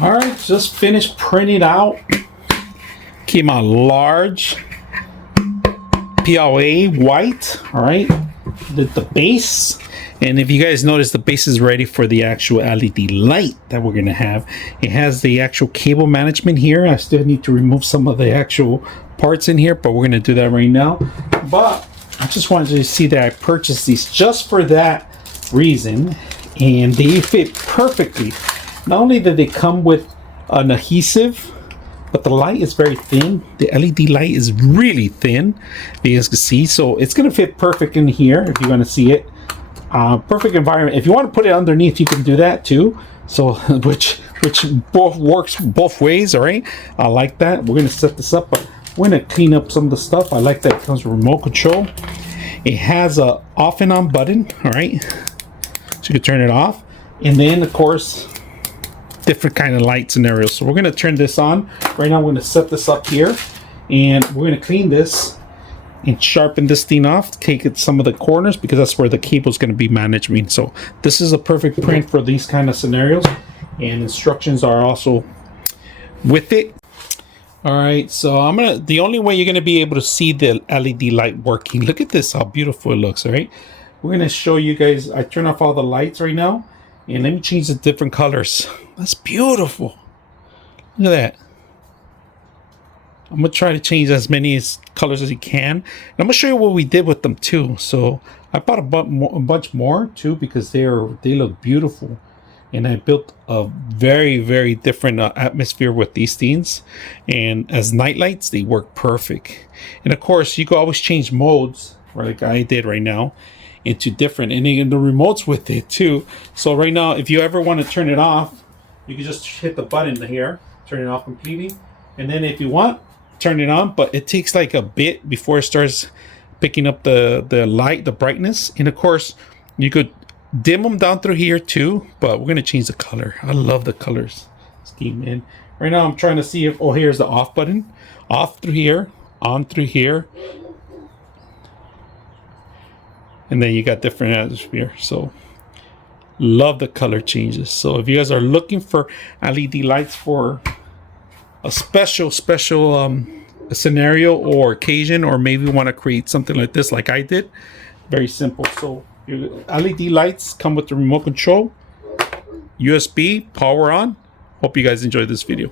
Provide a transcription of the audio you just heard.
All right, just finished printing out. Came out large. PLA white. All right, the base. And if you guys notice, the base is ready for the actual LED light that we're gonna have. It has the actual cable management here. I still need to remove some of the actual parts in here, but we're gonna do that right now. But I just wanted you to see that I purchased these just for that reason, and they fit perfectly. Not only did they come with an adhesive, but the light is very thin. The LED light is really thin, you guys can see. So it's gonna fit perfect in here if you're gonna see it. Perfect environment. If you want to put it underneath, you can do that too. So which both works both ways. All right, I like that. We're gonna set this up, but we're gonna clean up some of the stuff. I like that it comes with remote control. It has a off and on button. All right, so you can turn it off, and then of course different kind of light scenarios. So we're gonna turn this on right now. We're gonna set this up here, and we're gonna clean this and sharpen this thing off, take it some of the corners, because that's where the cable is going to be managing. So this is a perfect print for these kind of scenarios, and instructions are also with it. All right, so the only way you're going to be able to see the LED light working, look at this, how beautiful it looks. All right, we're going to show you guys. I turn off all the lights right now, and let me change the different colors. That's beautiful. Look at that. I'm gonna try to change as many colors as you can, and I'm gonna show you what we did with them too. So I bought a bunch more too, because they look beautiful, and I built a very different atmosphere with these things, and as night lights they work perfect. And of course you can always change modes, like I did right now, into different, and the remotes with it too. So right now, if you ever want to turn it off, you can just hit the button here, turn it off completely, and then if you want, turn it on. But it takes like a bit before it starts picking up the light, the brightness. And of course you could dim them down through here too, but we're gonna change the color. I love the colors scheme. And right now I'm trying to see if, oh, here's the off button. Off through here, on through here, and then you got different atmosphere. So love the color changes. So if you guys are looking for LED lights for a special scenario or occasion, or maybe want to create something like this like I did, very simple. So your LED lights come with the remote control, USB, power on. Hope you guys enjoyed this video.